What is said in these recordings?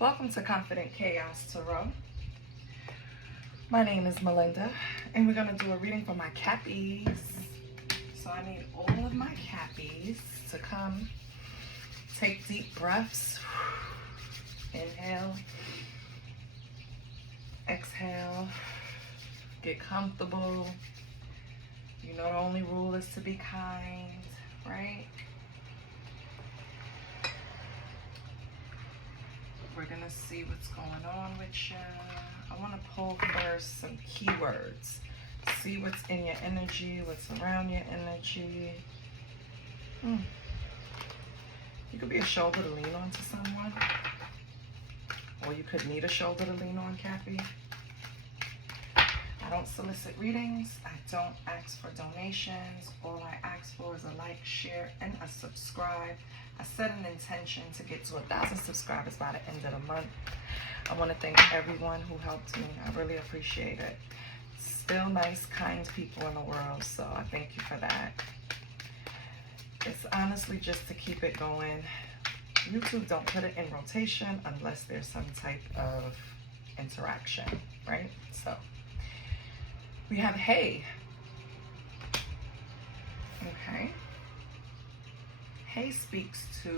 Welcome to Confident Chaos Tarot. My name is Melinda, and we're going to do a reading for my Cappies. So I need all of my Cappies to come take deep breaths. Inhale, exhale, get comfortable. You know the only rule is to be kind, right? We're gonna see what's going on with you. I want to pull first some keywords. See what's in your energy, what's around your energy. You could be a shoulder to lean on to someone. Or you could need a shoulder to lean on, Cappy. I don't solicit readings. I don't ask for donations. All I ask for is a like, share, and a subscribe. I set an intention to get to 1,000 subscribers by the end of the month. I want to thank everyone who helped me. I really appreciate it. Still nice, kind people in the world, so I thank you for that. It's honestly just to keep it going. YouTube don't put it in rotation unless there's some type of interaction, right? So we have hay. Okay. Hay speaks to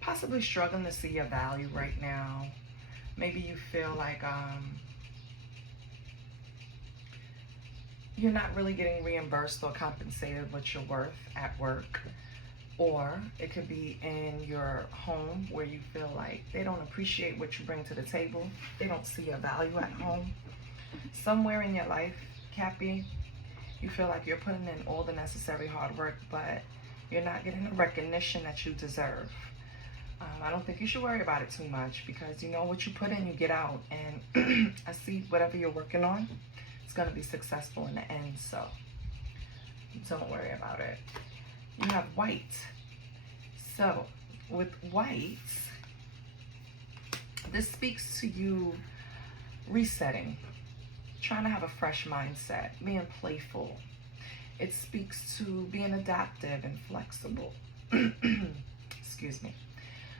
possibly struggling to see your value right now. Maybe you feel like you're not really getting reimbursed or compensated what you're worth at work. Or it could be in your home where you feel like they don't appreciate what you bring to the table. They don't see your value at home. Somewhere in your life, Cappy, you feel like you're putting in all the necessary hard work, but you're not getting the recognition that you deserve. I don't think you should worry about it too much because you know what you put in, you get out. And I see whatever you're working on, it's going to be successful in the end. So don't worry about it. You have white. So with white, this speaks to you resetting, trying to have a fresh mindset, being playful. It speaks to being adaptive and flexible. Excuse me.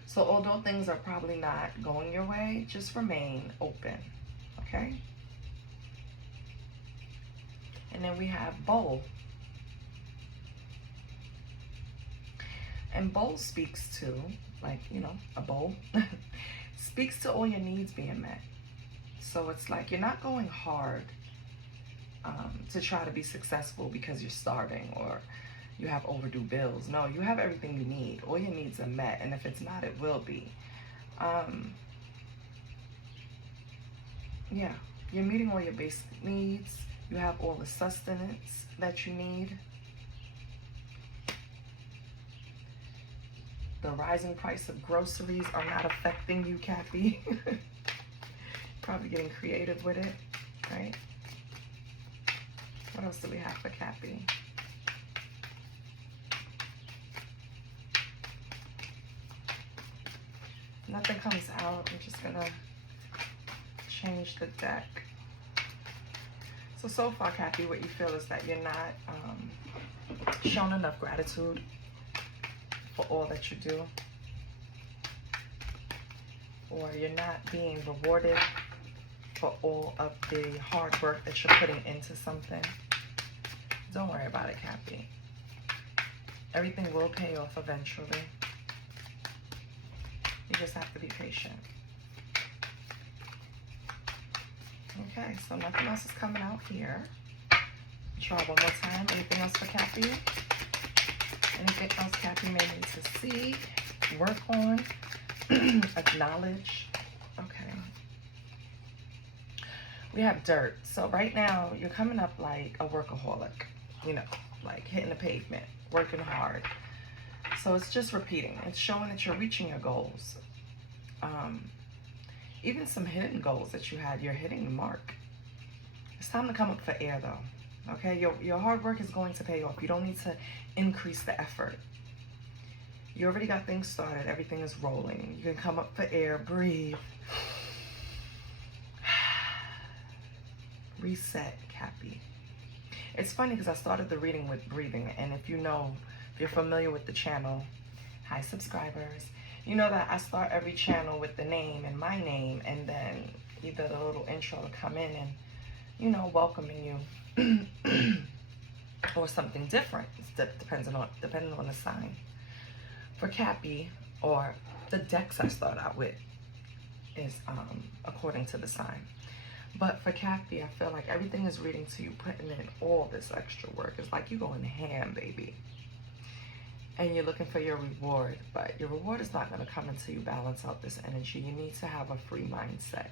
So although things are probably not going your way, just remain open, okay? And then we have bowl. And bowl speaks to, like, you know, a bowl, speaks to all your needs being met. So it's like you're not going hard to try to be successful because you're starving or you have overdue bills. No, you have everything you need. All your needs are met. And if it's not, it will be. Yeah, you're meeting all your basic needs. You have all the sustenance that you need. The rising price of groceries are not affecting you, Cappy. Probably getting creative with it, right? What else do we have for Cappy? Nothing comes out. I'm just gonna change the deck. So far, Cappy, what you feel is that you're not showing enough gratitude for all that you do, or you're not being rewarded for all of the hard work that you're putting into something. Don't worry about it, Cappy. Everything will pay off eventually. You just have to be patient. Okay, so nothing else is coming out here. Try one more time. Anything else for Cappy? Anything else Cappy may need to see, work on, acknowledge? Okay. We have dirt. So right now, you're coming up like a workaholic. You know, like hitting the pavement, working hard. So it's just repeating. It's showing that you're reaching your goals. Even some hidden goals that you had, you're hitting the mark. It's time to come up for air though. Okay, your hard work is going to pay off. You don't need to increase the effort. You already got things started. Everything is rolling. You can come up for air, breathe. Reset, Cappy. It's funny because I started the reading with breathing, and if you're familiar with the channel, Hi, subscribers. You know that I start every channel with the name and my name, and then either the little intro to come in and, you know, welcoming you or something different. Depending on the sign. For Cappy, or the decks I start out with is according to the sign. But for Cappy, I feel like everything is reading to you, putting in all this extra work. It's like you're going ham, baby. And you're looking for your reward, but your reward is not going to come until you balance out this energy. You need to have a free mindset.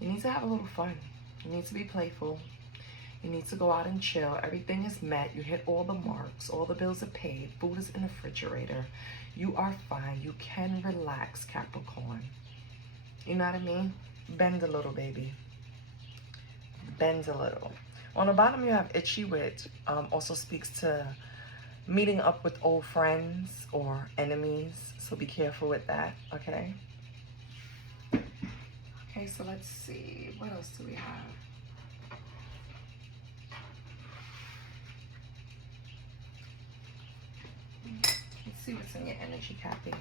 You need to have a little fun. You need to be playful. You need to go out and chill. Everything is met. You hit all the marks. All the bills are paid. Food is in the refrigerator. You are fine. You can relax, Capricorn. You know what I mean? Bend a little, baby. Bend a little. On the bottom, you have itchy, which also speaks to meeting up with old friends or enemies. So be careful with that, okay? Okay, so let's see. What else do we have? Let's see what's in your energy, Cappy.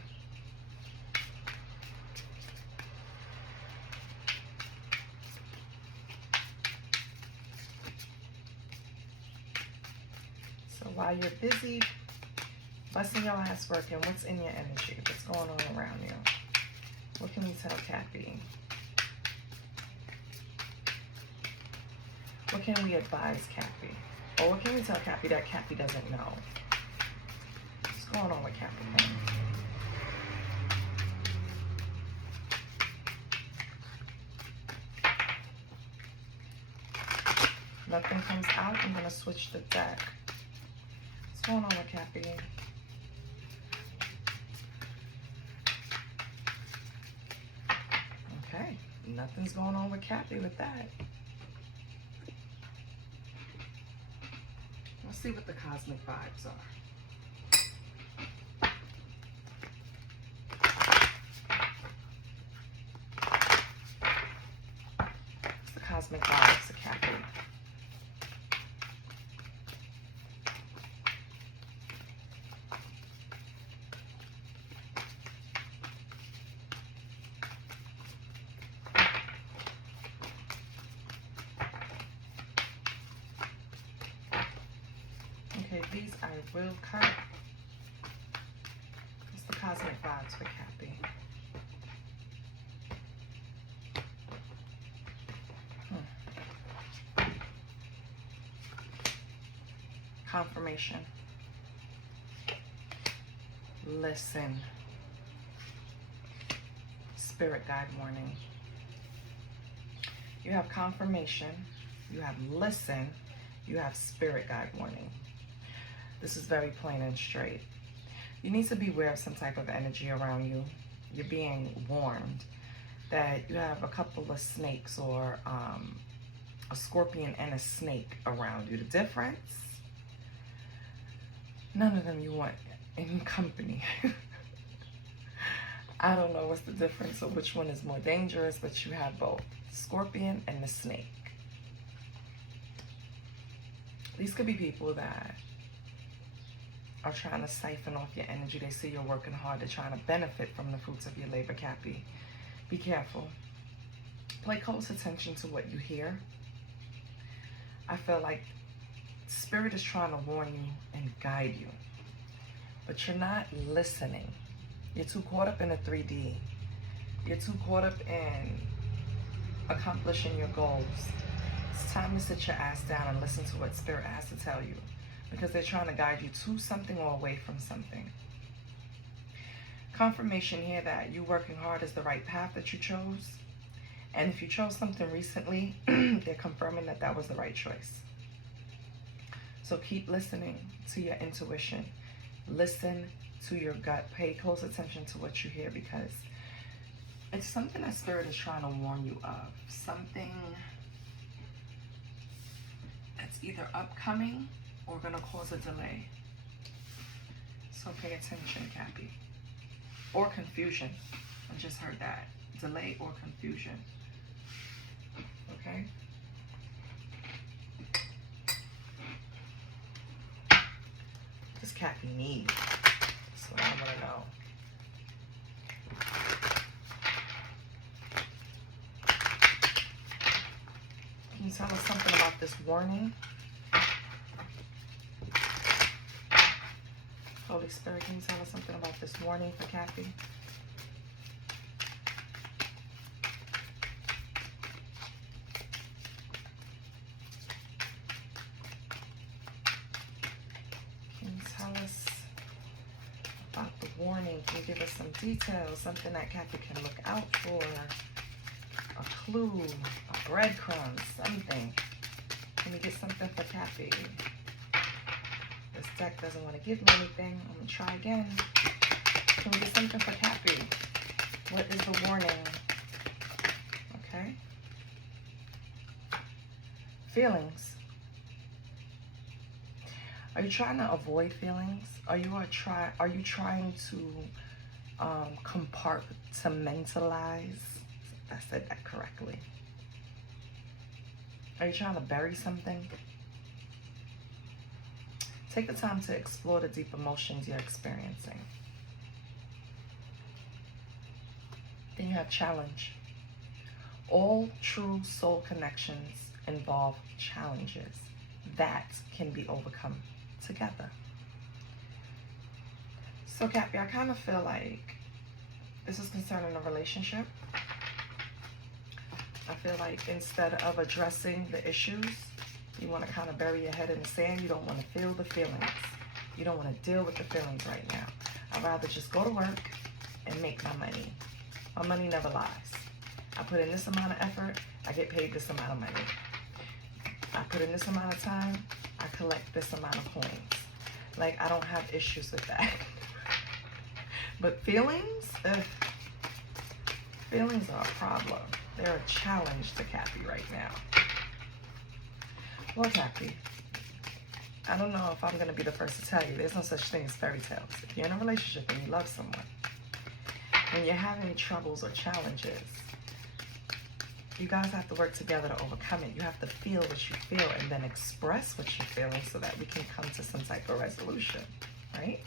So while you're busy busting your ass working, what's in your energy? What's going on around you? What can we tell Cappy? What can we advise Cappy? Or what can we tell Cappy that Cappy doesn't know? What's going on with Capricorn? Nothing comes out. I'm going to switch the deck. What's going on with Cappy? Okay. Nothing's going on with Cappy with that. Let's see what the cosmic vibes are. What's the cosmic vibes of Cappy? Okay, these I will cut. What's the cosmic vibes for Cappy? Confirmation. Listen. Spirit guide warning. You have confirmation. You have listen. You have spirit guide warning. This is very plain and straight. You need to be aware of some type of energy around you. You're being warned that you have a couple of snakes or a scorpion and a snake around you. The difference? None of them you want in company. I don't know what's the difference or which one is more dangerous, but you have both the scorpion and the snake. These could be people that are trying to siphon off your energy. They see you're working hard. They're trying to benefit from the fruits of your labor, Cappy. Be careful. Pay close attention to what you hear. I feel like Spirit is trying to warn you and guide you, but you're not listening. You're too caught up in the 3D. You're too caught up in accomplishing your goals. It's time to sit your ass down and listen to what Spirit has to tell you, because they're trying to guide you to something or away from something. Confirmation here that you working hard is the right path that you chose. And if you chose something recently, they're confirming that that was the right choice. So keep listening to your intuition. Listen to your gut. Pay close attention to what you hear, because it's something that Spirit is trying to warn you of. Something that's either upcoming or going to cause a delay. So pay attention, Cappy. Or confusion. I just heard that. Delay or confusion. Okay? What does Cappy need? That's what I want to know. this warning. Holy Spirit, can you tell us something about this warning for Kathy? Can you tell us about the warning? Can you give us some details? Something that Kathy can look out for? A clue, a breadcrumb, something. Can we get something for Kathy? This deck doesn't want to give me anything. I'm going to try again. Can we get something for Kathy? What is the warning? Okay. Feelings. Are you trying to avoid feelings? Are you trying to compartmentalize? I said that correctly. Are you trying to bury something? Take the time to explore the deep emotions you're experiencing. Then you have challenge. All true soul connections involve challenges that can be overcome together. So, Cappy, I kind of feel like this is concerning a relationship. I feel like instead of addressing the issues, you want to kind of bury your head in the sand. You don't want to feel the feelings. You don't want to deal with the feelings right now. I'd rather just go to work and make my money. My money never lies. I put in this amount of effort, I get paid this amount of money. I put in this amount of time, I collect this amount of coins. Like, I don't have issues with that. But feelings, feelings are a problem. They're a challenge to Kathy right now. Well, Kathy, I don't know if I'm going to be the first to tell you. There's no such thing as fairy tales. If you're in a relationship and you love someone, when you're having troubles or challenges, you guys have to work together to overcome it. You have to feel what you feel and then express what you're feeling so that we can come to some type of resolution, right?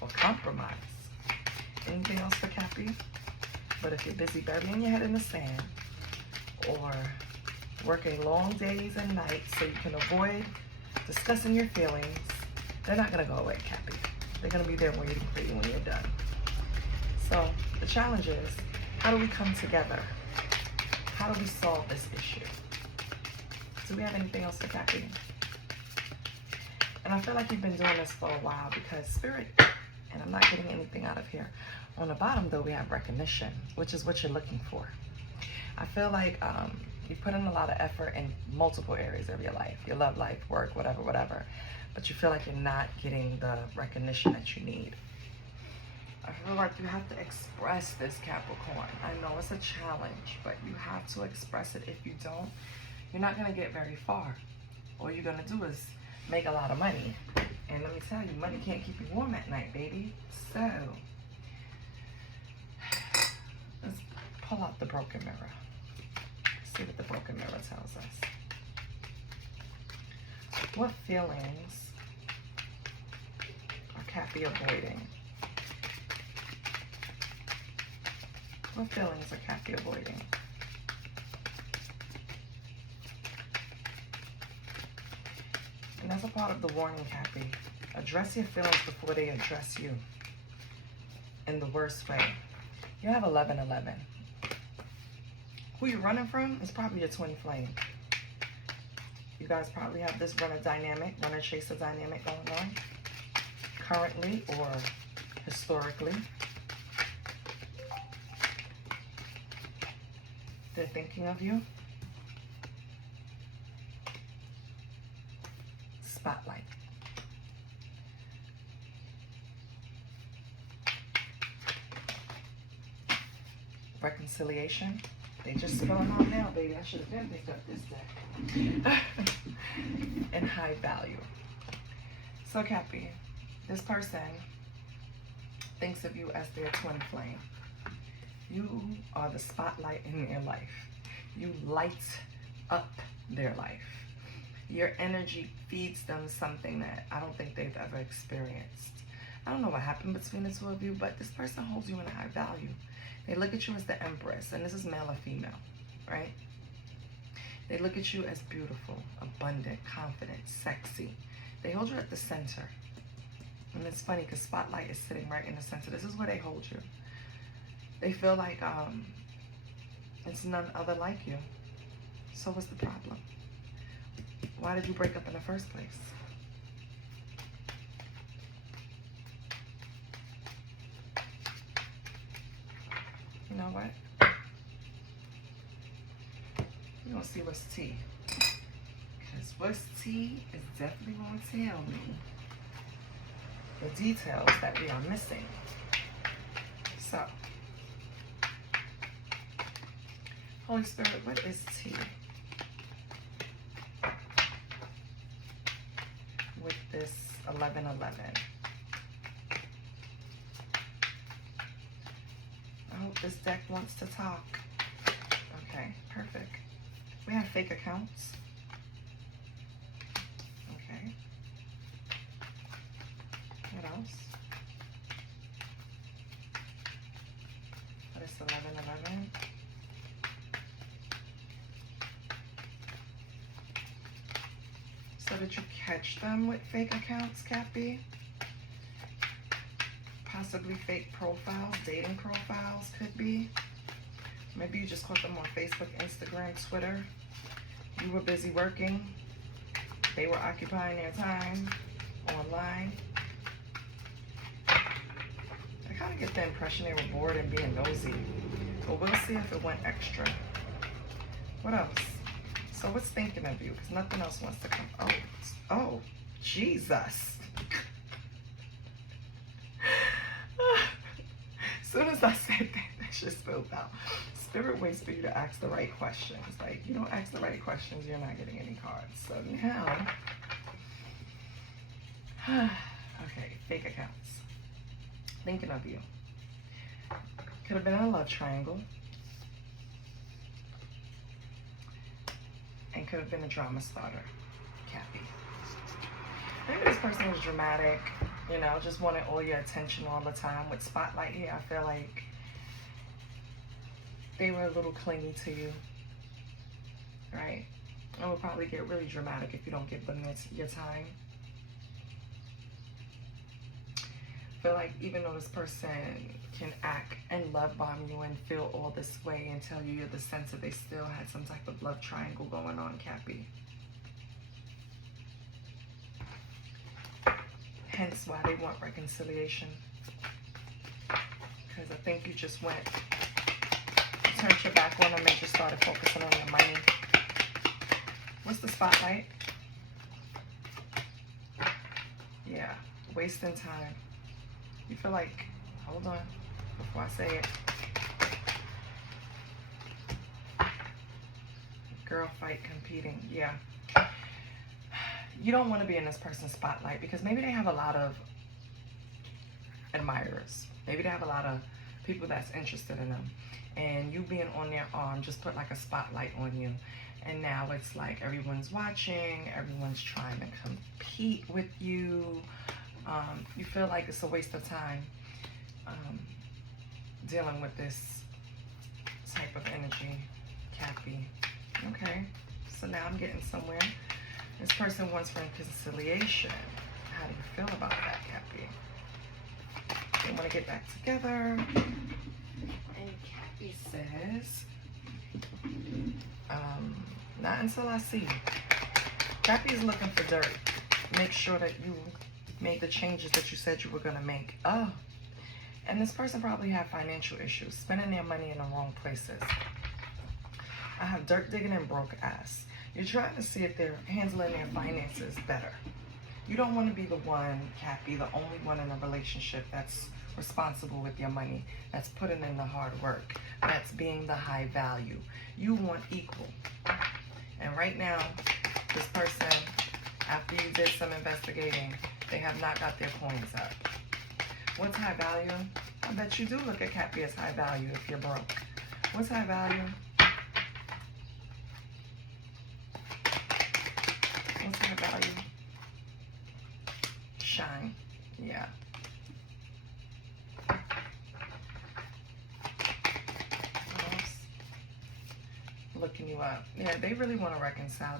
Or compromise. Anything else for Cappy? But if you're busy burying your head in the sand or working long days and nights so you can avoid discussing your feelings, they're not going to go away, Cappy. They're going to be there waiting for you when you're done. So the challenge is, how do we come together? How do we solve this issue? Do we have anything else for Cappy? And I feel like you've been doing this for a while because Spirit, and I'm not getting anything out of here. On the bottom, though, we have recognition, which is what you're looking for. I feel like you put in a lot of effort in multiple areas of your life, your love life, work, whatever, but you feel like you're not getting the recognition that you need. I feel like you have to express this, Capricorn. I know it's a challenge, but you have to express it. If you don't, you're not going to get very far. All you're going to do is make a lot of money. And let me tell you, money can't keep you warm at night, baby. So, let's pull out the broken mirror. See what the broken mirror tells us. What feelings are Cappy avoiding? What feelings are Cappy avoiding? And that's a part of the warning, Cappy. Address your feelings before they address you. In the worst way. You have 1111. Who you're running from is probably your twin flame. You guys probably have this runner-chaser dynamic going on. Currently or historically. They're thinking of you. Spotlight. Reconciliation. They just spilling out now, baby. I should have been picked up this deck. And high value. So, Cappy, this person thinks of you as their twin flame. You are the spotlight in their life. You light up their life. Your energy feeds them something that I don't think they've ever experienced. I don't know what happened between the two of you, but this person holds you in a high value. They look at you as the Empress, and this is male or female, right? They look at you as beautiful, abundant, confident, sexy. They hold you at the center. And it's funny because spotlight is sitting right in the center. This is where they hold you. They feel like it's none other like you. So what's the problem? Why did you break up in the first place? You know what? We're going to see what's tea. Because what's tea is definitely going to tell me the details that we are missing. So, Holy Spirit, what is tea? With this 1111. I hope this deck wants to talk. Okay, perfect. We have fake accounts. Okay. What else? What is 1111? So did you catch them with fake accounts, Cappy? Possibly fake profiles, dating profiles could be. Maybe you just caught them on Facebook, Instagram, Twitter. You were busy working. They were occupying their time online. I kind of get the impression they were bored and being nosy. But we'll see if it went extra. What else? So what's thinking of you? Because nothing else wants to come. Oh, Jesus. As soon as I said that just spilled out. Spirit waits for you to ask the right questions. Like, you don't ask the right questions, you're not getting any cards. So now, okay, fake accounts. Thinking of you. Could have been a love triangle. And could have been a drama starter, Cappy. Maybe this person was dramatic, you know, just wanted all your attention all the time. With spotlight here, I feel like they were a little clingy to you, right? It will probably get really dramatic if you don't give them your time. I feel like even though this person can act and love bomb you and feel all this way and tell you you're the center, they still had some type of love triangle going on, Cappy. Hence why they want reconciliation. Because I think you just went, turned your back on them and just started focusing on your money. What's the spotlight? Yeah, wasting time. You feel like, hold on, before I say it. Girl fight competing, yeah. You don't want to be in this person's spotlight because maybe they have a lot of admirers. Maybe they have a lot of people that's interested in them. And you being on their arm just put like a spotlight on you. And now it's like everyone's watching, everyone's trying to compete with you. You feel like it's a waste of time dealing with this type of energy, Cappy. Okay, so now I'm getting somewhere. This person wants reconciliation. How do you feel about that, Cappy? They want to get back together. And Cappy says, not until I see you. Cappy is looking for dirt. Make sure that you made the changes that you said you were going to make. Oh, and this person probably had financial issues, spending their money in the wrong places. I have dirt digging and broke ass. You're trying to see if they're handling their finances better. You don't want to be the one, Cappy, the only one in a relationship that's responsible with your money, that's putting in the hard work, that's being the high value. You want equal. And right now, this person, after you did some investigating, they have not got their coins up. What's high value? I bet you do look at Cappy as high value if you're broke. What's high value? What's high value? Shine. Yeah. What else? looking you up. Yeah, they really want to reconcile.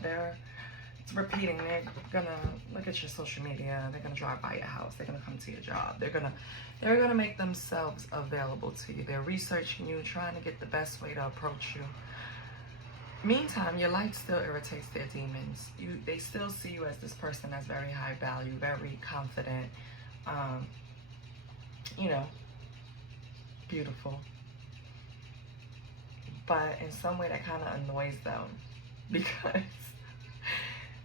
It's repeating. They're gonna look at your social media. They're gonna drive by your house. They're gonna come to your job. They're gonna make themselves available to you. They're researching you, trying to get the best way to approach you. Meantime, your light still irritates their demons. They still see you as this person that's very high value, very confident, you know, beautiful. But in some way that kind of annoys them because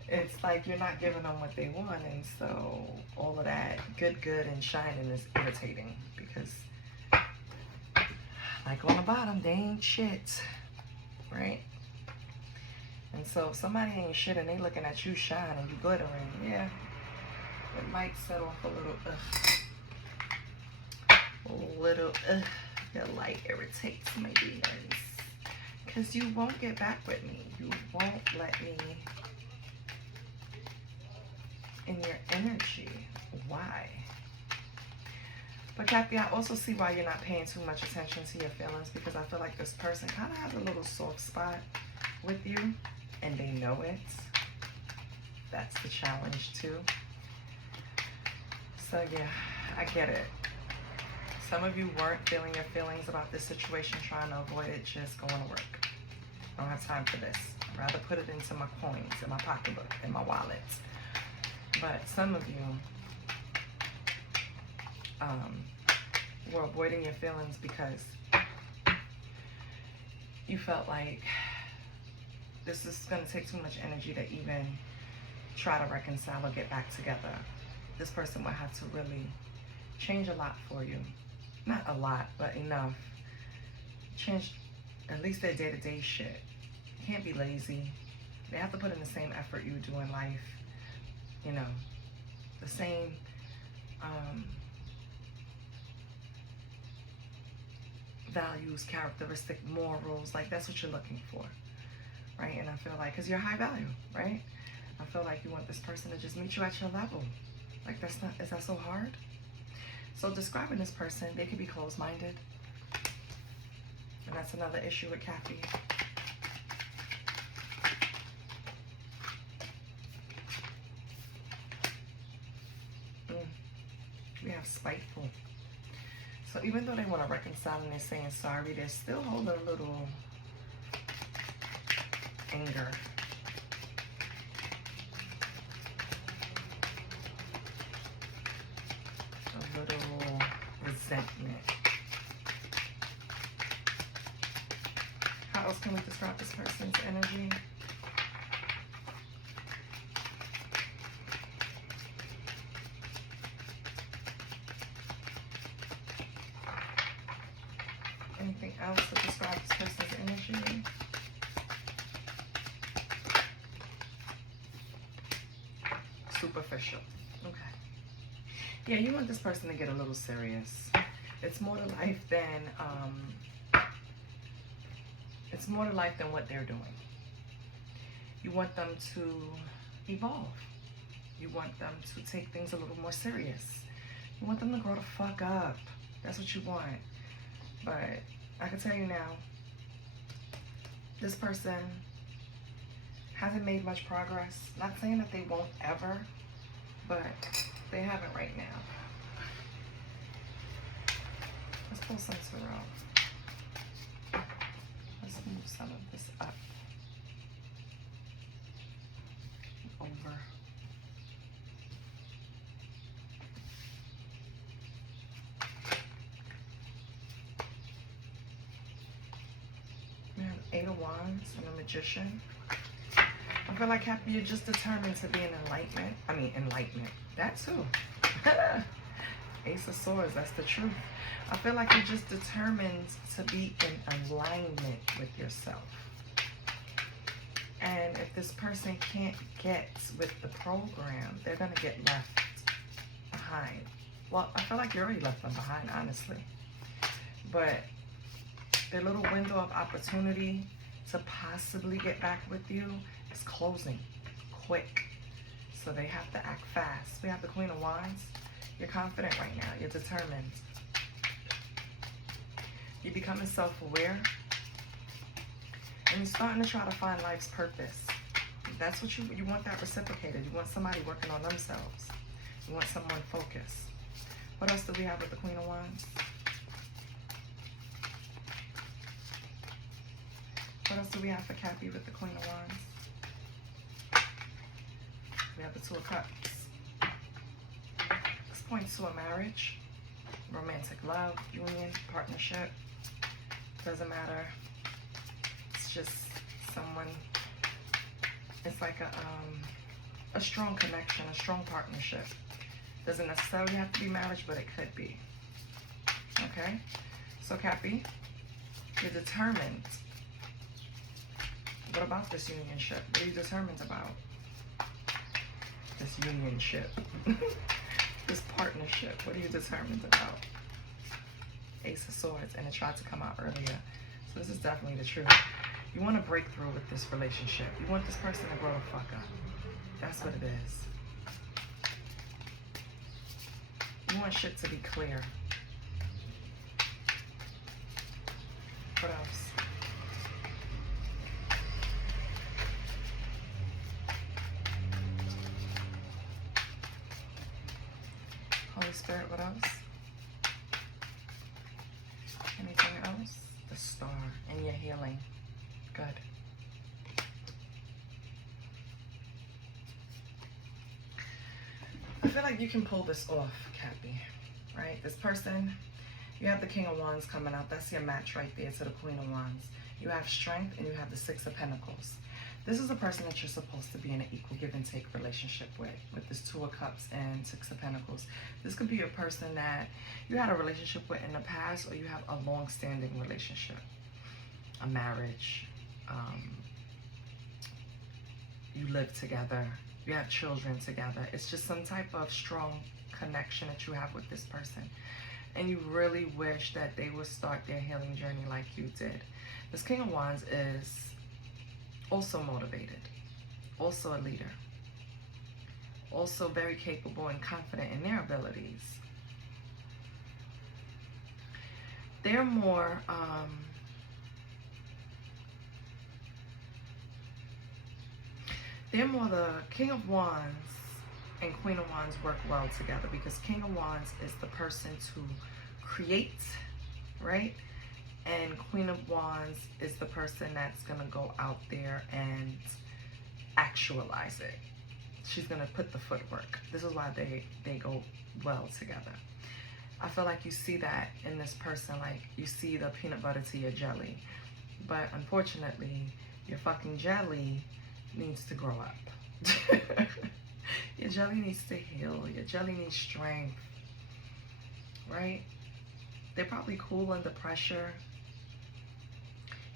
it's like you're not giving them what they want, and so all of that good and shining is irritating because, like on the bottom, they ain't shit, right? And so if somebody ain't shit and they looking at you shine and you glittering, yeah, it might set off a little your light irritates my demons. Because you won't get back with me. You won't let me in your energy. Why? But Kathy, I also see why you're not paying too much attention to your feelings, because I feel like this person kind of has a little soft spot with you and they know it. That's the challenge too. So yeah, I get it. Some of you weren't feeling your feelings about this situation, trying to avoid it, just going to work. I don't have time for this. I'd rather put it into my coins, in my pocketbook, in my wallet. But some of you were avoiding your feelings because you felt like this is going to take too much energy to even try to reconcile or get back together. This person will have to really change a lot for you. Not a lot, but enough. Change at least their day-to-day shit. You can't be lazy. They have to put in the same effort you do in life. You know, the same values, characteristic, morals. Like, that's what you're looking for, right? And I feel like, because you're high value, right? I feel like you want this person to just meet you at your level. Like, is that so hard? So describing this person, they could be closed-minded. And that's another issue with Kathy. We have spiteful. So even though they want to reconcile and they're saying sorry, they're still holding a little anger. A little resentment. How else can we describe this person's energy? Anything else to describe this person's energy? Superficial. Okay. Yeah, you want this person to get a little serious. It's more to life than what they're doing. You want them to evolve. You want them to take things a little more serious. You want them to grow the fuck up. That's what you want. But I can tell you now, this person hasn't made much progress. Not saying that they won't ever, but they haven't right now. Let's pull some tarot. Let's move some of this up. Over. We have 8 of Wands and a Magician. I feel like Happy, you're just determined to be in enlightenment. That too. Ace of Swords, that's the truth. I feel like you're just determined to be in alignment with yourself. And if this person can't get with the program, they're going to get left behind. Well, I feel like you already left them behind, honestly. But their little window of opportunity to possibly get back with you is closing quick. So they have to act fast. We have the Queen of Wands. You're confident right now. You're determined. You're becoming self-aware. And you're starting to try to find life's purpose. That's what you want, that reciprocated. You want somebody working on themselves. You want someone focused. What else do we have with the Queen of Wands? What else do we have for Cappy with the Queen of Wands? We have the Two of Cups. This points to a marriage, romantic love, union, partnership. Doesn't matter. It's just someone, it's like a strong connection, a strong partnership. Doesn't necessarily have to be marriage, but it could be. Okay? So Cappy, you're determined. What about this unionship? What are you determined about? This unionship. This partnership. What are you determined about? Ace of Swords, and it tried to come out earlier. So this is definitely the truth. You want to break through with this relationship. You want this person to grow the fuck up. That's what it is. You want shit to be clear. What else? Holy Spirit, what else? Anything else? The Star and your healing. Good. I feel like you can pull this off, Cappy, right? This person, you have the King of Wands coming out. That's your match right there to the Queen of Wands. You have strength and you have the Six of Pentacles. This is a person that you're supposed to be in an equal give and take relationship with this Two of Cups and Six of Pentacles. This could be a person that you had a relationship with in the past, or you have a long-standing relationship, a marriage, you live together, you have children together. It's just some type of strong connection that you have with this person. And you really wish that they would start their healing journey like you did. This King of Wands is also motivated, also a leader, also very capable and confident in their abilities. They're more, the King of Wands and Queen of Wands work well together, because King of Wands is the person to create, right? And Queen of Wands is the person that's going to go out there and actualize it. She's going to put the footwork. This is why they go well together. I feel like you see that in this person, like you see the peanut butter to your jelly. But unfortunately, your fucking jelly needs to grow up. Your jelly needs to heal. Your jelly needs strength, right? They're probably cool under pressure,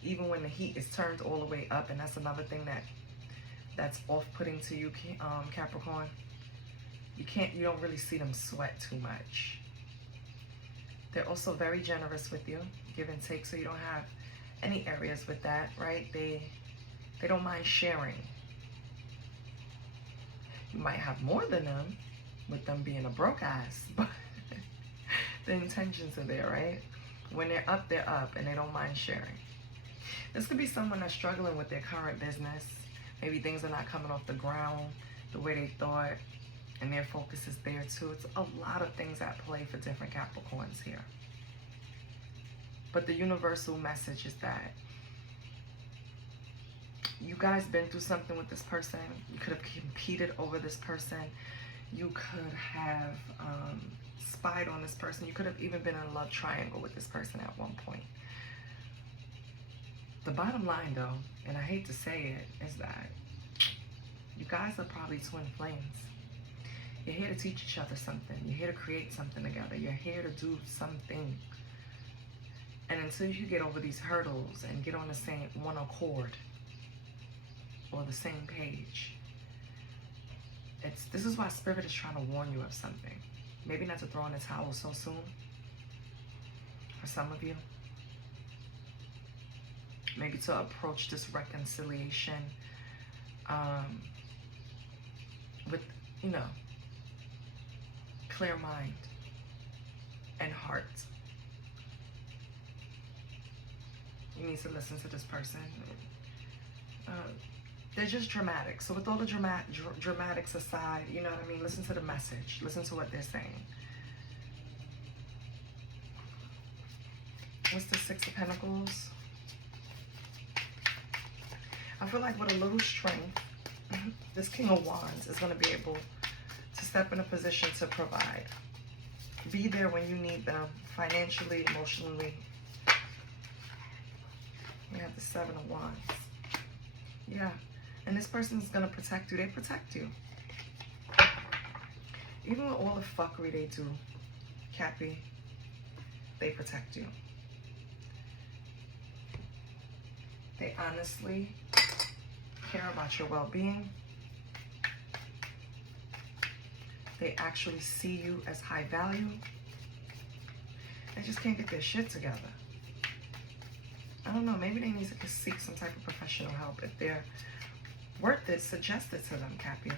even when the heat is turned all the way up. And that's another thing that's off-putting to you, Capricorn. You don't really see them sweat too much. They're also very generous with you, give and take, so you don't have any areas with that, right? They don't mind sharing. You might have more than them, with them being a broke ass, but the intentions are there, right? When they're up, and they don't mind sharing. This could be someone that's struggling with their current business. Maybe things are not coming off the ground the way they thought, and their focus is there too. It's a lot of things at play for different Capricorns here. But the universal message is that you guys been through something with this person. You could have competed over this person. You could have spied on this person. You could have even been in a love triangle with this person at one point. The bottom line though, and I hate to say it, is that you guys are probably twin flames. You're here to teach each other something. You're here to create something together. You're here to do something. And until you get over these hurdles and get on the same one accord or the same page, this is why Spirit is trying to warn you of something. Maybe not to throw in the towel so soon for some of you. Maybe to approach this reconciliation with, clear mind and heart. You need to listen to this person. they're just dramatic. So with all the dramatics aside, you know what I mean? Listen to the message. Listen to what they're saying. What's the Six of Pentacles? I feel like with a little strength, this King of Wands is going to be able to step in a position to provide. Be there when you need them, financially, emotionally. We have the Seven of Wands. Yeah. And this person is going to protect you. They protect you. Even with all the fuckery they do, Cappy, they protect you. They honestly care about your well-being. They actually see you as high value. They just can't get their shit together. I don't know, maybe they need to seek some type of professional help. If they're worth it, suggest it to them, Cappy.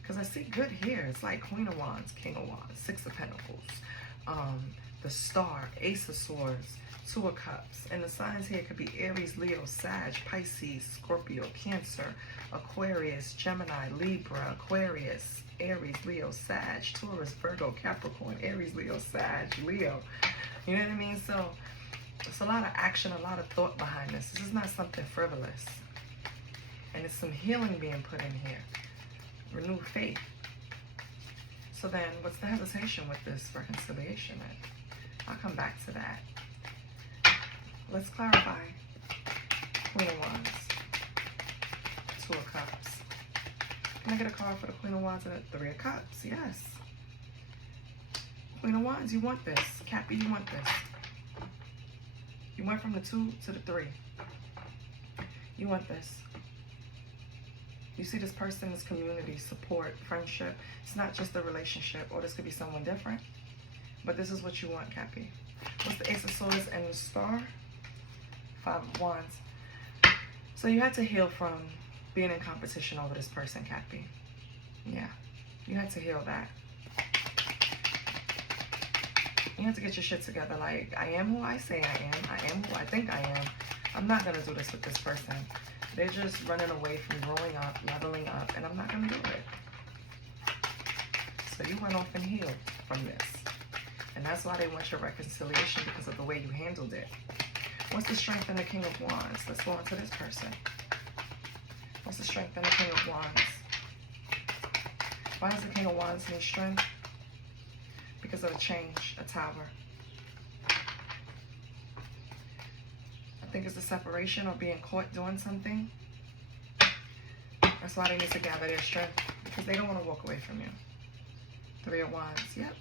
Because I see good here. It's like Queen of Wands, King of Wands, Six of Pentacles, the Star, Ace of Swords, Two of Cups. And the signs here could be Aries, Leo, Sag, Pisces, Scorpio, Cancer, Aquarius, Gemini, Libra, Aquarius, Aries, Leo, Sag, Taurus, Virgo, Capricorn, Aries, Leo, Sag, Leo. You know what I mean? So it's a lot of action, a lot of thought behind this. This is not something frivolous. And it's some healing being put in here. Renewed faith. So then, what's the hesitation with this reconciliation? I'll come back to that. Let's clarify. Queen of Wands. Two of Cups. Can I get a card for the Queen of Wands and the Three of Cups? Yes. Queen of Wands, you want this. Cappy, you want this. You went from the 2 to the 3. You want this. You see this person as community, support, friendship. It's not just a relationship, or this could be someone different. But this is what you want, Cappy. What's the Ace of Swords and the Star? Five of Wands. So you had to heal from being in competition over this person, Cappy. Yeah, you had to heal that. You have to get your shit together. Like, I am who I say I am. I am who I think I am. I'm not going to do this with this person. They're just running away from growing up, leveling up, and I'm not going to do it. So you went off and healed from this. And that's why they want your reconciliation, because of the way you handled it. What's the strength in the King of Wands? Let's go on to this person. What's the strength in the King of Wands? Why does the King of Wands need strength? Because of a change, a tower. I think it's a separation or being caught doing something. That's why they need to gather their strength, because they don't want to walk away from you. Three of Wands, yep.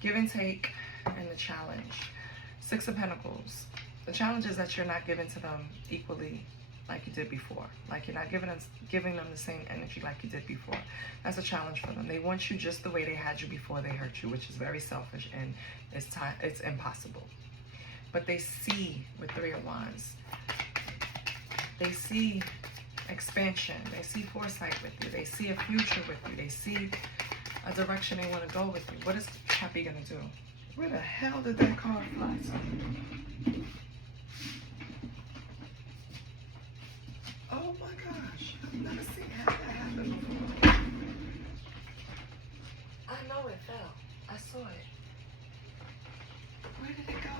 Give and take, and the challenge. Six of Pentacles. The challenge is that you're not giving to them equally like you did before. Like you're not giving them the same energy like you did before. That's a challenge for them. They want you just the way they had you before they hurt you, which is very selfish, and it's impossible. But they see with Three of Wands. They see expansion. They see foresight with you. They see a future with you. They see a direction they want to go with you. What is Cappy going to do? Where the hell did that card fly to? Oh my gosh. I've never seen that happen before. I know it fell. I saw it. Where did it go?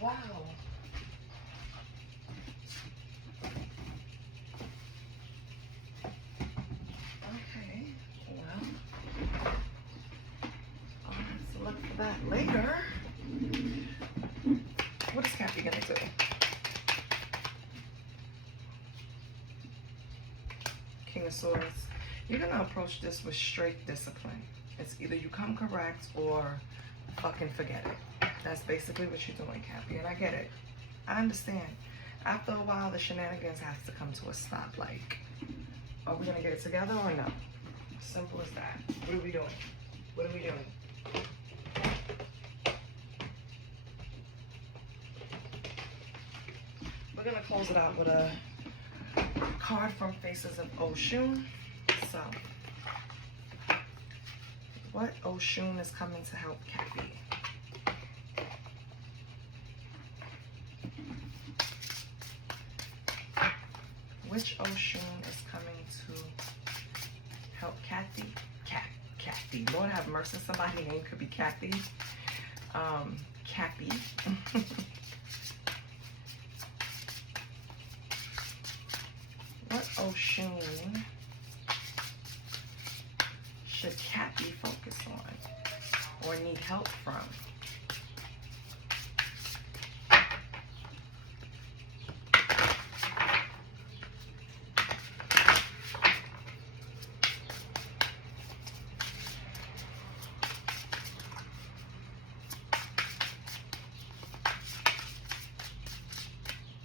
Wow. Okay, well, I'll have to look for that later. What is Cappy gonna do? King of Swords. You're gonna approach this with straight discipline. It's either you come correct or fucking forget it. That's basically what you're doing, Cappy, and I get it. I understand. After a while, the shenanigans have to come to a stop. Like, are we gonna get it together or no? Simple as that. What are we doing? What are we doing? We're gonna close it out with a card from Faces of Oshun. So, what Oshun is coming to help Cappy? Which Oshun is coming to help Kathy? Kathy. Lord have mercy. Somebody's name could be Kathy. Cappy. What Oshun should Cappy focus on or need help from?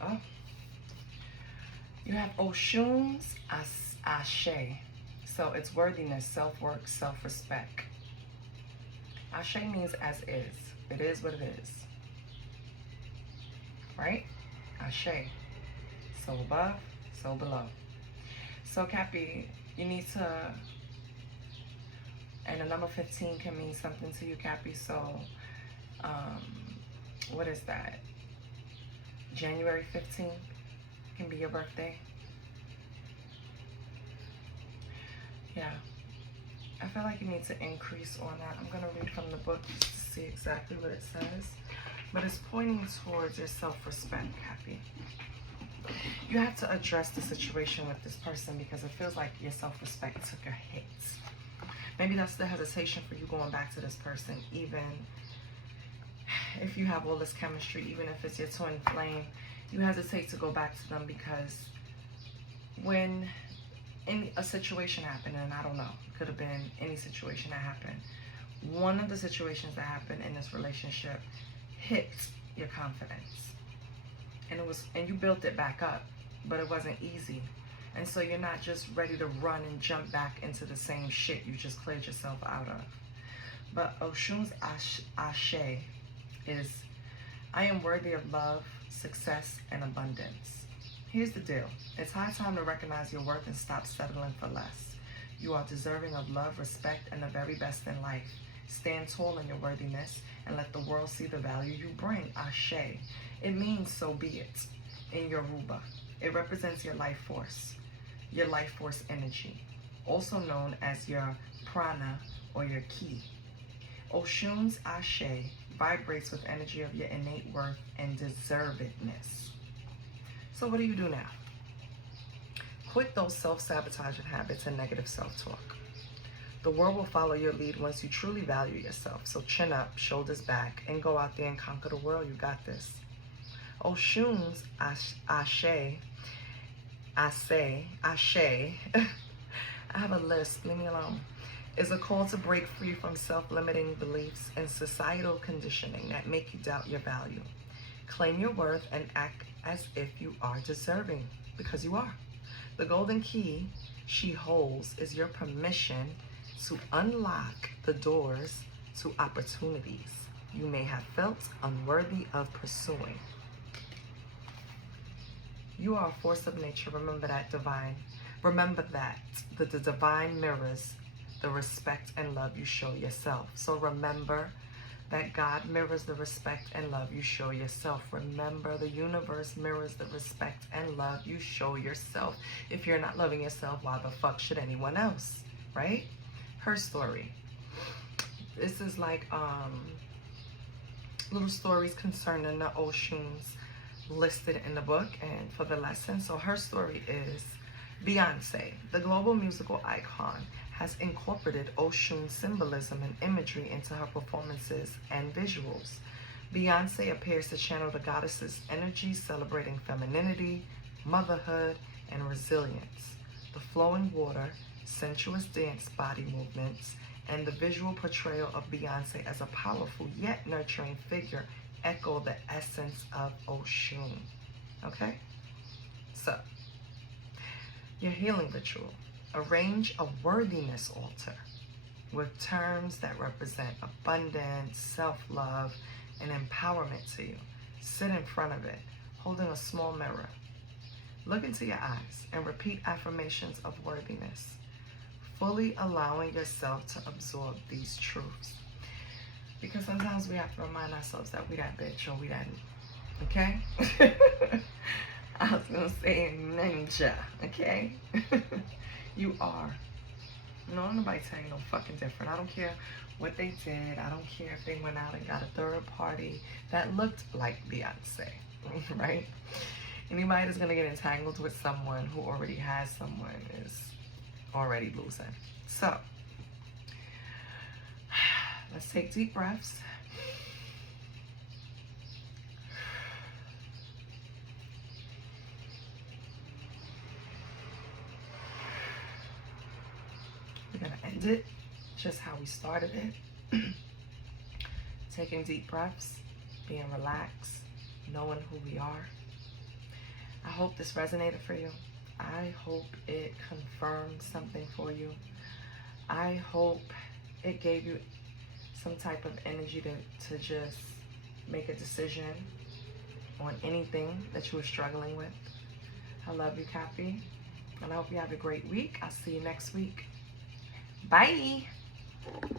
Oh, you have Oshun's Ashe. So it's worthiness, self-work, self-respect. Ashe means as is. It is what it is. Right? Ashe. So above, so below. So Cappy, you need to, and the number 15 can mean something to you, Cappy. So, what is that? January 15th can be your birthday. Yeah, I feel like you need to increase on that. I'm going to read from the book to see exactly what it says. But it's pointing towards your self-respect, Cappy. You have to address the situation with this person because it feels like your self-respect took a hit. Maybe that's the hesitation for you going back to this person, even if you have all this chemistry, even if it's your twin flame. You hesitate to go back to them because when a situation happened, and I don't know, it could have been any situation that happened. One of the situations that happened in this relationship hit your confidence, and you built it back up, but it wasn't easy. And so you're not just ready to run and jump back into the same shit you just cleared yourself out of. But Oshun's Ashe is, I am worthy of love, success, and abundance. Here's the deal. It's high time to recognize your worth and stop settling for less. You are deserving of love, respect, and the very best in life. Stand tall in your worthiness and let the world see the value you bring. Ashe. It means so be it in your Ruba. It represents your life force energy, also known as your prana or your ki. Oshun's Ashe vibrates with energy of your innate worth and deservedness. So what do you do now? Quit those self-sabotaging habits and negative self-talk. The world will follow your lead once you truly value yourself. So chin up, shoulders back, and go out there and conquer the world. You got this. Oshun's Ashe. I have a list, leave me alone. Is a call to break free from self-limiting beliefs and societal conditioning that make you doubt your value. Claim your worth and act as if you are deserving, because you are. The golden key she holds is your permission to unlock the doors to opportunities you may have felt unworthy of pursuing. You are a force of nature. Remember that, divine. Remember that the divine mirrors the respect and love you show yourself. So remember that God mirrors the respect and love you show yourself. Remember, the universe mirrors the respect and love you show yourself. If you're not loving yourself, why the fuck should anyone else, right? Her story. This is like little stories concerning the Oshuns listed in the book and for the lesson. So her story is Beyonce, the global musical icon, has incorporated Oshun symbolism and imagery into her performances and visuals. Beyonce appears to channel the goddess's energy, celebrating femininity, motherhood, and resilience. The flowing water, sensuous dance body movements, and the visual portrayal of Beyonce as a powerful yet nurturing figure echo the essence of Oshun. Okay? So, your healing ritual. Arrange a worthiness altar with terms that represent abundance, self-love, and empowerment to you. Sit in front of it, holding a small mirror. Look into your eyes and repeat affirmations of worthiness, fully allowing yourself to absorb these truths. Because sometimes we have to remind ourselves that we that bitch or we that, okay? I was gonna say ninja, okay? You are. No, nobody tell you no fucking different. I don't care what they did. I don't care if they went out and got a third party that looked like Beyonce, right? Anybody that's gonna get entangled with someone who already has someone is already losing. So, let's take deep breaths. We're gonna end it just how we started it. Taking deep breaths, being relaxed, knowing who we are. I hope this resonated for you. I hope it confirmed something for you. I hope it gave you some type of energy to just make a decision on anything that you were struggling with. I love you, Cappy. And I hope you have a great week. I'll see you next week. Bye.